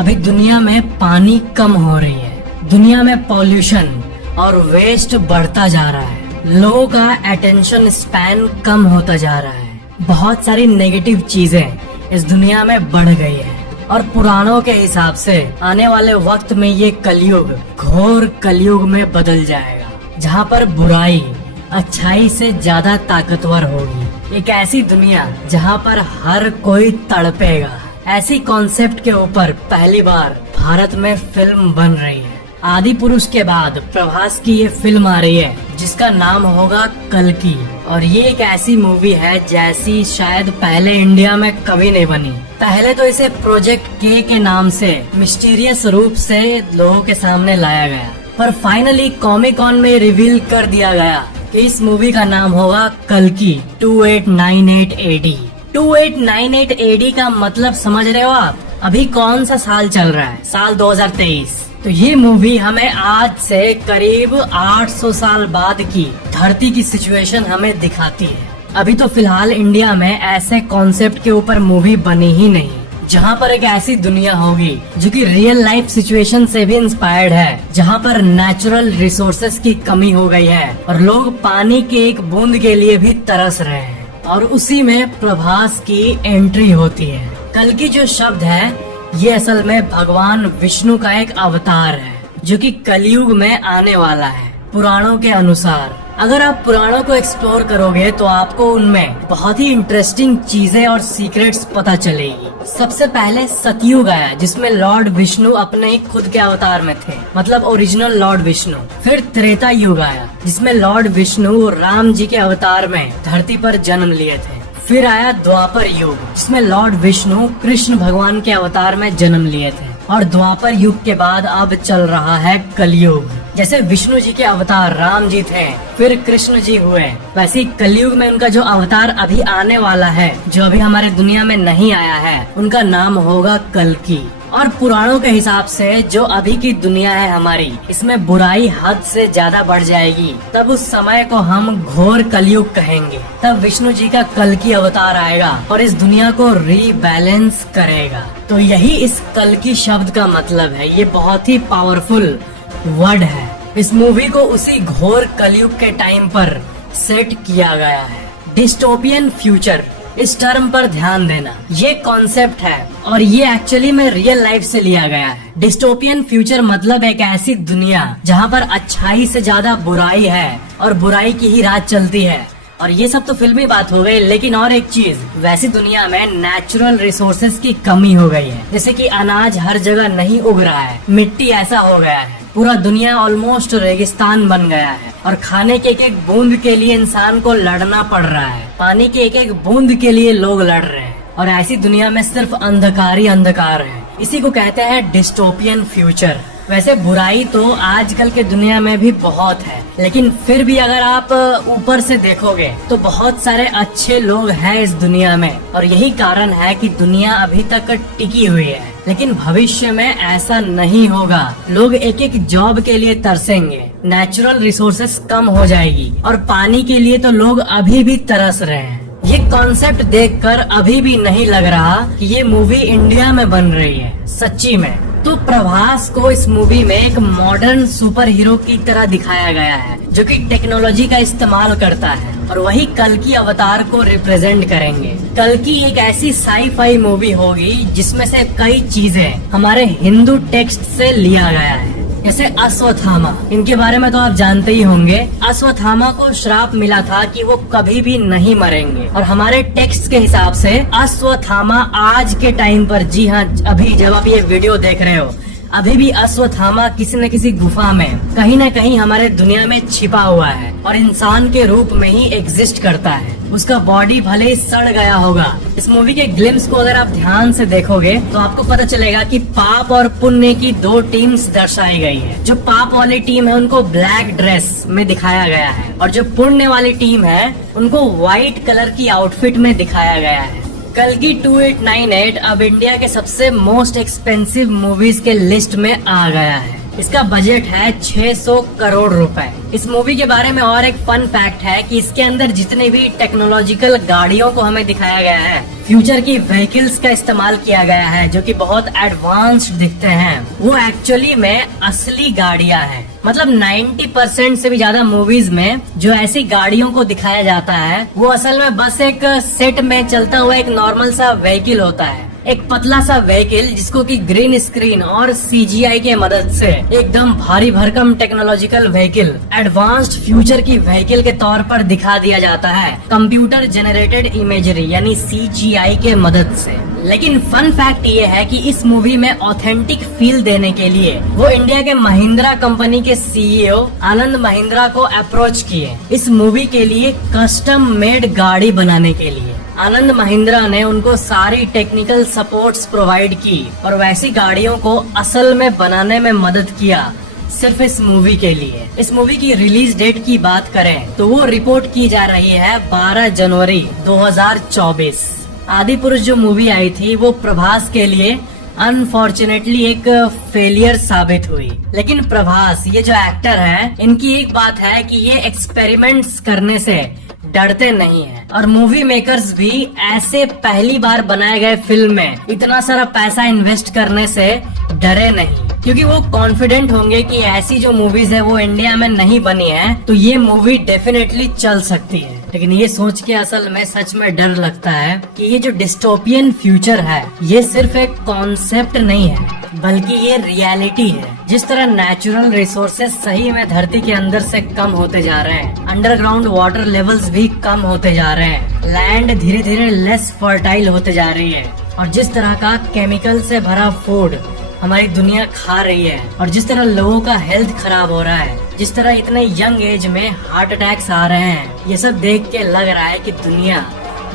अभी दुनिया में पानी कम हो रही है, दुनिया में पॉल्यूशन और वेस्ट बढ़ता जा रहा है, लोगों का अटेंशन स्पैन कम होता जा रहा है, बहुत सारी नेगेटिव चीजें इस दुनिया में बढ़ गई है और पुराणों के हिसाब से आने वाले वक्त में ये कलयुग घोर कलयुग में बदल जाएगा, जहाँ पर बुराई अच्छाई से ज्यादा ताकतवर होगी। एक ऐसी दुनिया जहाँ पर हर कोई तड़पेगा। ऐसी कॉन्सेप्ट के ऊपर पहली बार भारत में फिल्म बन रही है। आदि पुरुष के बाद प्रभास की ये फिल्म आ रही है जिसका नाम होगा कल्कि, और ये एक ऐसी मूवी है जैसी शायद पहले इंडिया में कभी नहीं बनी। पहले तो इसे प्रोजेक्ट के नाम से मिस्टीरियस रूप से लोगों के सामने लाया गया, पर फाइनली कॉमिक कॉन में रिवील कर दिया गया कि इस मूवी का नाम होगा कल्कि 2898 AD। 2898 AD का मतलब समझ रहे हो आप? अभी कौन सा साल चल रहा है? साल 2023। तो ये मूवी हमें आज से करीब 800 साल बाद की धरती की सिचुएशन हमें दिखाती है। अभी तो फिलहाल इंडिया में ऐसे कॉन्सेप्ट के ऊपर मूवी बनी ही नहीं, जहाँ पर एक ऐसी दुनिया होगी जो कि रियल लाइफ सिचुएशन से भी इंस्पायर्ड है, जहाँ पर नेचुरल रिसोर्सेज की कमी हो गई है और लोग पानी के एक बूंद के लिए भी तरस रहे हैं, और उसी में प्रभास की एंट्री होती है। कल्कि जो शब्द है ये असल में भगवान विष्णु का एक अवतार है जो कि कलयुग में आने वाला है। पुराणों के अनुसार अगर आप पुराणों को एक्सप्लोर करोगे तो आपको उनमें बहुत ही इंटरेस्टिंग चीजें और सीक्रेट्स पता चलेगी। सबसे पहले सतयुग आया जिसमें लॉर्ड विष्णु अपने खुद के अवतार में थे, मतलब ओरिजिनल लॉर्ड विष्णु। फिर त्रेता युग आया जिसमें लॉर्ड विष्णु राम जी के अवतार में धरती पर जन्म लिए थे। फिर आया द्वापर युग जिसमें लॉर्ड विष्णु कृष्ण भगवान के अवतार में जन्म लिए थे, और द्वापर युग के बाद अब चल रहा है कलयुग। जैसे विष्णु जी के अवतार राम जी थे, फिर कृष्ण जी हुए, वैसे ही कलयुग में उनका जो अवतार अभी आने वाला है, जो अभी हमारे दुनिया में नहीं आया है, उनका नाम होगा कल्कि। और पुराणों के हिसाब से जो अभी की दुनिया है हमारी, इसमें बुराई हद से ज्यादा बढ़ जाएगी। तब उस समय को हम घोर कलयुग कहेंगे। तब विष्णु जी का कल्कि अवतार आएगा और इस दुनिया को रीबैलेंस करेगा। तो यही इस कल्कि शब्द का मतलब है। ये बहुत ही पावरफुल वर्ड है। इस मूवी को उसी घोर कलयुग के टाइम पर सेट किया गया है। डिस्टोपियन फ्यूचर, इस टर्म पर ध्यान देना, ये कॉन्सेप्ट है और ये एक्चुअली में रियल लाइफ से लिया गया है। डिस्टोपियन फ्यूचर मतलब एक ऐसी दुनिया जहाँ पर अच्छाई से ज्यादा बुराई है और बुराई की ही राज चलती है। और ये सब तो फिल्मी बात हो गई, लेकिन और एक चीज, वैसी दुनिया में नेचुरल रिसोर्सेज की कमी हो गई है। जैसे कि अनाज हर जगह नहीं उग रहा है, मिट्टी ऐसा हो गया है, पूरा दुनिया ऑलमोस्ट रेगिस्तान बन गया है और खाने के एक एक बूंद के लिए इंसान को लड़ना पड़ रहा है। पानी के एक एक बूंद के लिए लोग लड़ रहे हैं और ऐसी दुनिया में सिर्फ अंधकार ही अंधकार है। इसी को कहते हैं डिस्टोपियन फ्यूचर। वैसे बुराई तो आजकल के दुनिया में भी बहुत है, लेकिन फिर भी अगर आप ऊपर से देखोगे तो बहुत सारे अच्छे लोग हैं इस दुनिया में, और यही कारण है कि दुनिया अभी तक टिकी हुई है। लेकिन भविष्य में ऐसा नहीं होगा। लोग एक एक जॉब के लिए तरसेंगे, नेचुरल रिसोर्सेस कम हो जाएगी और पानी के लिए तो लोग अभी भी तरस रहे हैं। ये कॉन्सेप्ट देखकर अभी भी नहीं लग रहा कि ये मूवी इंडिया में बन रही है सच्ची में। तो प्रभास को इस मूवी में एक मॉडर्न सुपर हीरो की तरह दिखाया गया है जो कि टेक्नोलॉजी का इस्तेमाल करता है, और वही कल्कि अवतार को रिप्रेजेंट करेंगे। कल्कि एक ऐसी साई-फाई मूवी होगी जिसमें से कई चीजें हमारे हिंदू टेक्स्ट से लिया गया है। जैसे अश्वत्थामा, इनके बारे में तो आप जानते ही होंगे। अश्वत्थामा को श्राप मिला था कि वो कभी भी नहीं मरेंगे, और हमारे टेक्स्ट के हिसाब से अश्वत्थामा आज के टाइम पर, जी हाँ, अभी जब आप ये वीडियो देख रहे हो, अभी भी अश्वत्थामा किसी न किसी गुफा में कहीं न कहीं हमारे दुनिया में छिपा हुआ है और इंसान के रूप में ही एग्जिस्ट करता है। उसका बॉडी भले ही सड़ गया होगा। इस मूवी के ग्लिम्स को अगर आप ध्यान से देखोगे तो आपको पता चलेगा कि पाप और पुण्य की दो टीम्स दर्शाई गई है। जो पाप वाली टीम है उनको ब्लैक ड्रेस में दिखाया गया है, और जो पुण्य वाली टीम है उनको व्हाइट कलर की आउटफिट में दिखाया गया है। कल्कि 2898 अब इंडिया के सबसे मोस्ट एक्सपेंसिव मूवीज के लिस्ट में आ गया है। इसका बजट है 600 करोड़ रुपए। इस मूवी के बारे में और एक फन फैक्ट है कि इसके अंदर जितने भी टेक्नोलॉजिकल गाड़ियों को हमें दिखाया गया है, फ्यूचर की व्हीकल्स का इस्तेमाल किया गया है जो कि बहुत एडवांस्ड दिखते हैं, वो एक्चुअली में असली गाड़ियां हैं। मतलब 90% से भी ज्यादा मूवीज में जो ऐसी गाड़ियों को दिखाया जाता है वो असल में बस एक सेट में चलता हुआ एक नॉर्मल सा व्हीकल होता है, एक पतला सा व्हीकल जिसको कि ग्रीन स्क्रीन और CGI के मदद से एकदम भारी भरकम टेक्नोलॉजिकल व्हीकल, एडवांस्ड फ्यूचर की व्हीकल के तौर पर दिखा दिया जाता है कंप्यूटर जनरेटेड इमेजरी यानी CGI के मदद से। लेकिन फन फैक्ट ये है कि इस मूवी में ऑथेंटिक फील देने के लिए वो इंडिया के महिंद्रा कंपनी के CEO आनंद महिंद्रा को अप्रोच किए इस मूवी के लिए कस्टम मेड गाड़ी बनाने के लिए। आनंद महिंद्रा ने उनको सारी टेक्निकल सपोर्ट्स प्रोवाइड की और वैसी गाड़ियों को असल में बनाने में मदद किया सिर्फ इस मूवी के लिए। इस मूवी की रिलीज डेट की बात करें तो वो रिपोर्ट की जा रही है 12 जनवरी 2024। आदि पुरुष जो मूवी आई थी वो प्रभास के लिए अनफॉर्चुनेटली एक फेलियर साबित हुई। लेकिन प्रभास ये जो एक्टर है, इनकी एक बात है कि ये एक्सपेरिमेंट्स करने से डरते नहीं हैं और मूवी मेकर्स भी ऐसे पहली बार बनाए गए फिल्म में इतना सारा पैसा इन्वेस्ट करने से डरे नहीं, क्योंकि वो कॉन्फिडेंट होंगे कि ऐसी जो मूवीज है वो इंडिया में नहीं बनी है तो ये मूवी डेफिनेटली चल सकती है। लेकिन ये सोच के असल में सच में डर लगता है कि ये जो डिस्टोपियन फ्यूचर है ये सिर्फ एक कॉन्सेप्ट नहीं है बल्कि ये रियलिटी है। जिस तरह नेचुरल रिसोर्सेज सही में धरती के अंदर से कम होते जा रहे हैं, अंडरग्राउंड वाटर लेवल्स भी कम होते जा रहे हैं, लैंड धीरे धीरे लेस फर्टाइल होते जा रही है और जिस तरह का केमिकल से भरा फूड हमारी दुनिया खा रही है और जिस तरह लोगों का हेल्थ खराब हो रहा है, जिस तरह इतने यंग एज में हार्ट अटैक्स आ रहे हैं, ये सब देख के लग रहा है कि दुनिया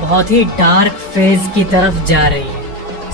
बहुत ही डार्क फेज की तरफ जा रही है।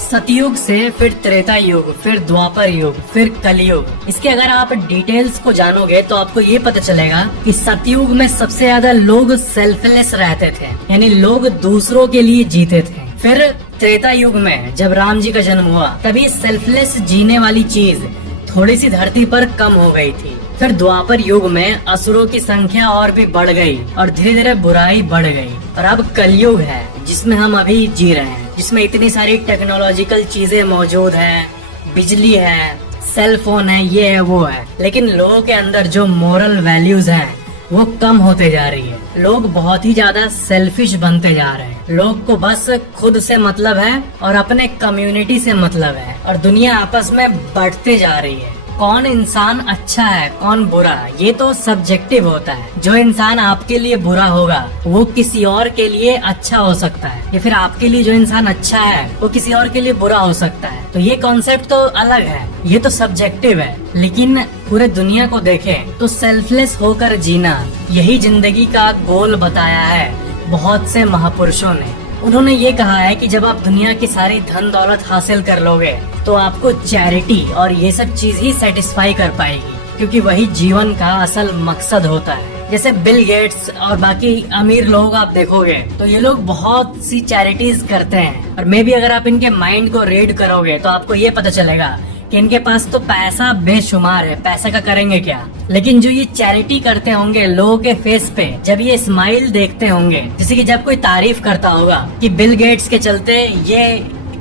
सतयुग से फिर त्रेता युग, फिर द्वापर युग, फिर कलयुग। इसके अगर आप डिटेल्स को जानोगे तो आपको ये पता चलेगा कि सतयुग में सबसे ज्यादा लोग सेल्फलेस रहते थे, यानी लोग दूसरों के लिए जीते थे। फिर त्रेता युग में जब राम जी का जन्म हुआ तभी सेल्फलेस जीने वाली चीज थोड़ी सी धरती पर कम हो गई थी। फिर द्वापर युग में असुरों की संख्या और भी बढ़ गई और धीरे धीरे बुराई बढ़ गई और अब कलयुग है जिसमें हम अभी जी रहे हैं, जिसमें इतनी सारी टेक्नोलॉजिकल चीजें मौजूद हैं, बिजली है, सेल फोन है, ये है वो है, लेकिन लोगों के अंदर जो मोरल वैल्यूज हैं वो कम होते जा रही है। लोग बहुत ही ज्यादा सेल्फिश बनते जा रहे हैं। लोग को बस खुद से मतलब है और अपने कम्युनिटी से मतलब है और दुनिया आपस में बढ़ते जा रही है। कौन इंसान अच्छा है कौन बुरा, ये तो सब्जेक्टिव होता है। जो इंसान आपके लिए बुरा होगा वो किसी और के लिए अच्छा हो सकता है, या फिर आपके लिए जो इंसान अच्छा है वो किसी और के लिए बुरा हो सकता है। तो ये कॉन्सेप्ट तो अलग है, ये तो सब्जेक्टिव है। लेकिन पूरे दुनिया को देखें तो सेल्फलेस होकर जीना यही जिंदगी का गोल बताया है बहुत से महापुरुषों ने। उन्होंने ये कहा है कि जब आप दुनिया की सारी धन दौलत हासिल कर लोगे तो आपको चैरिटी और ये सब चीज ही सेटिस्फाई कर पाएगी, क्योंकि वही जीवन का असल मकसद होता है। जैसे बिल गेट्स और बाकी अमीर लोग आप देखोगे तो ये लोग बहुत सी चैरिटीज करते हैं और मे भी अगर आप इनके माइंड को रीड करोगे तो आपको ये पता चलेगा कि इनके पास तो पैसा बेशुमार है, पैसा का करेंगे क्या। लेकिन जो ये चैरिटी करते होंगे लोगों के फेस पे जब ये स्माइल देखते होंगे, जैसे कि जब कोई तारीफ करता होगा कि बिल गेट्स के चलते ये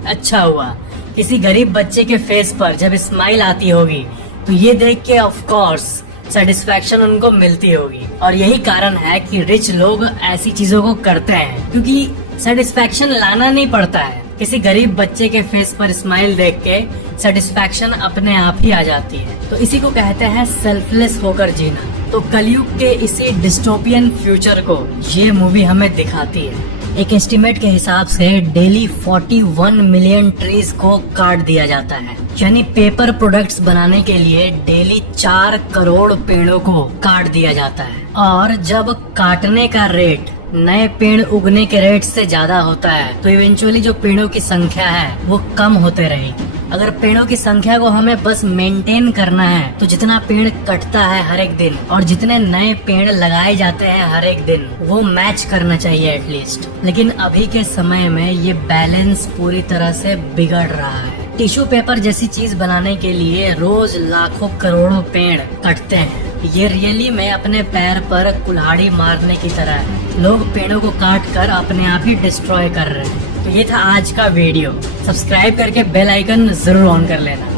अच्छा हुआ, किसी गरीब बच्चे के फेस पर जब स्माइल आती होगी तो ये देख के ऑफ कोर्स सेटिस्फेक्शन उनको मिलती होगी। और यही कारण है कि रिच लोग ऐसी चीजों को करते हैं, क्योंकि सेटिस्फेक्शन लाना नहीं पड़ता है। किसी गरीब बच्चे के फेस पर स्माइल देख के सेटिस्फेक्शन अपने आप ही आ जाती है। तो इसी को कहते हैं सेल्फलेस होकर जीना। तो कलयुग के इसी डिस्टोपियन फ्यूचर को ये मूवी हमें दिखाती है। एक एस्टिमेट के हिसाब से डेली 41 मिलियन ट्रीज को काट दिया जाता है, यानी पेपर प्रोडक्ट्स बनाने के लिए डेली 4 करोड़ पेड़ों को काट दिया जाता है। और जब काटने का रेट नए पेड़ उगने के रेट से ज्यादा होता है तो इवेंचुअली जो पेड़ों की संख्या है वो कम होते रहेगी। अगर पेड़ों की संख्या को हमें बस मेंटेन करना है तो जितना पेड़ कटता है हर एक दिन और जितने नए पेड़ लगाए जाते हैं हर एक दिन वो मैच करना चाहिए एटलीस्ट। लेकिन अभी के समय में ये बैलेंस पूरी तरह से बिगड़ रहा है। टिश्यू पेपर जैसी चीज बनाने के लिए रोज लाखों करोड़ों पेड़ कटते हैं ये रियली में अपने पैर पर कुल्हाड़ी मारने की तरह है। लोग पेड़ों को काट कर अपने आप ही डिस्ट्रॉय कर रहे हैं। तो ये था आज का वीडियो। सब्सक्राइब करके बेल आइकन जरूर ऑन कर लेना।